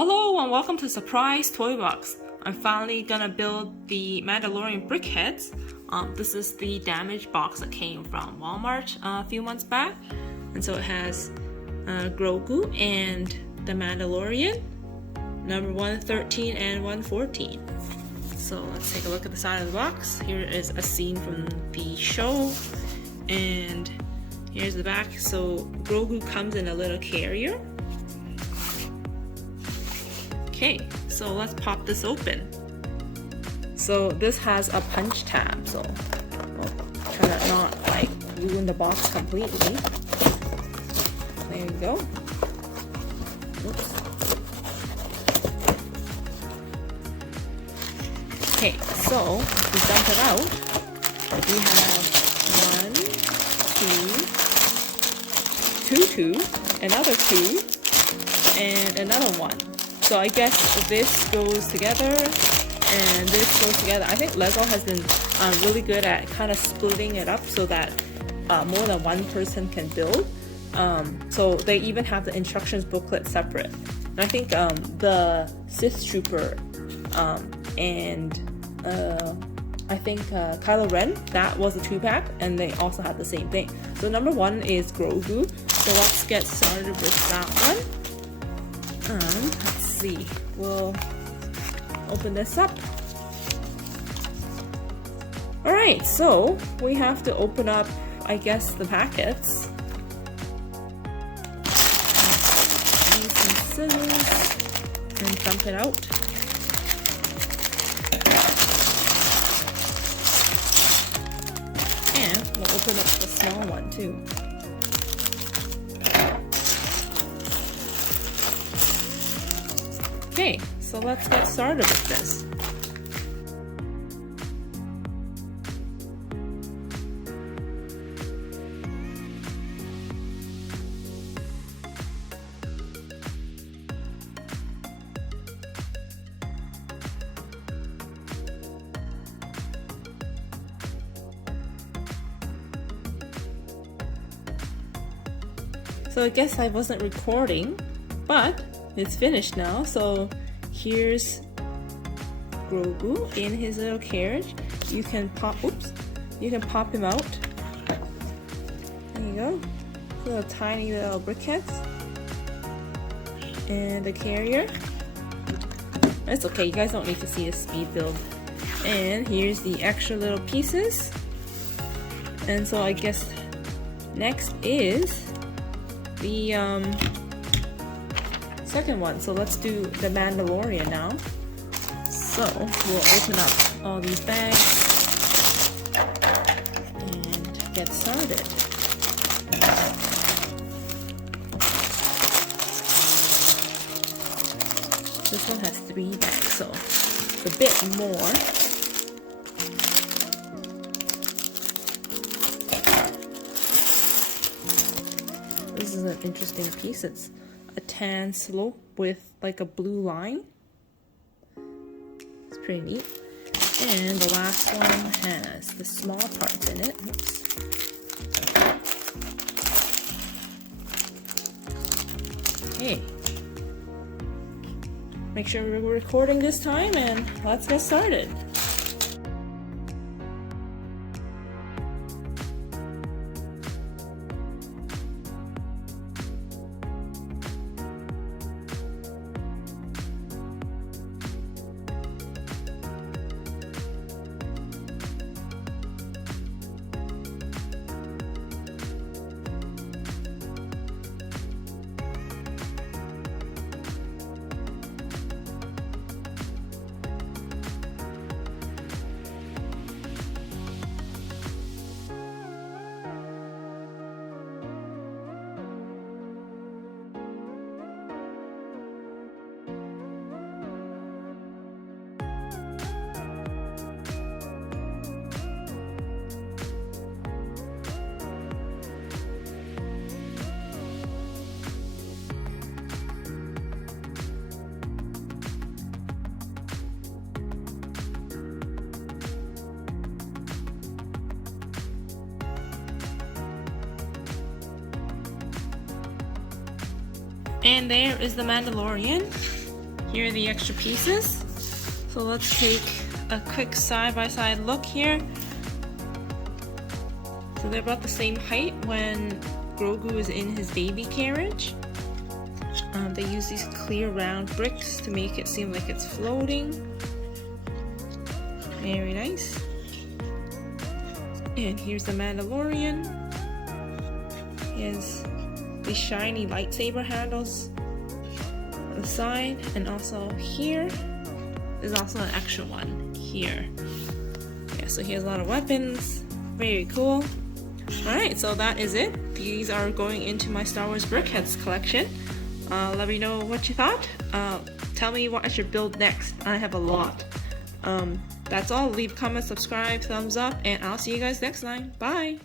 Hello and welcome to Surprise Toy Box. I'm finally gonna build the Mandalorian Brickheadz. This is the damaged box that came from Walmart a few months back. And so it has Grogu and the Mandalorian, number 113 and 114. So let's take a look at the side of the box. Here is a scene from the show, and here's the back. So Grogu comes in a little carrier. Okay, so let's pop this open. So this has a punch tab, so I'll try to not like ruin the box completely. There we go. Oops. Okay, so we dump it out. We have 1, 2, another 2, and another 1. So I guess this goes together and this goes together. I think Lego has been really good at kind of splitting it up so that more than one person can build. So they even have the instructions booklet separate. And I think the Sith Trooper and I think Kylo Ren, that was a 2-pack, and they also had the same thing. So number 1 is Grogu. So let's get started with that one. Let's see, we'll open this up. Alright, so we have to open up, I guess, the packets. Use some scissors and dump it out. And we'll open up the small one too. Okay, so let's get started with this. So I guess I wasn't recording, but it's finished now. So here's Grogu in his little carriage. You can pop him out. There you go. Little tiny little brickheads. And the carrier. It's okay, you guys don't need to see a speed build. And here's the extra little pieces. And so I guess next is the second one. So let's do the Mandalorian now. So we'll open up all these bags and get started. This one has 3 bags, so it's a bit more. This is an interesting piece. It's a tan slope with like a blue line. It's pretty neat. And the last one has the small parts in it. Oops. Okay. Make sure we're recording this time, and let's get started. And there is the Mandalorian. here are the extra pieces. So let's take a quick side-by-side look here. So they're about the same height when Grogu is in his baby carriage. They use these clear round bricks to make it seem like it's floating. Very nice. And here's the Mandalorian. He has these shiny lightsaber handles on the side, and also here is also an extra one here. Yeah, so he has a lot of weapons. Very cool. Alright, so that is it. These are going into my Star Wars Brickheadz collection. Let me know what you thought. Tell me what I should build next. I have a lot. That's all. Leave comments, subscribe, thumbs up, and I'll see you guys next time. Bye!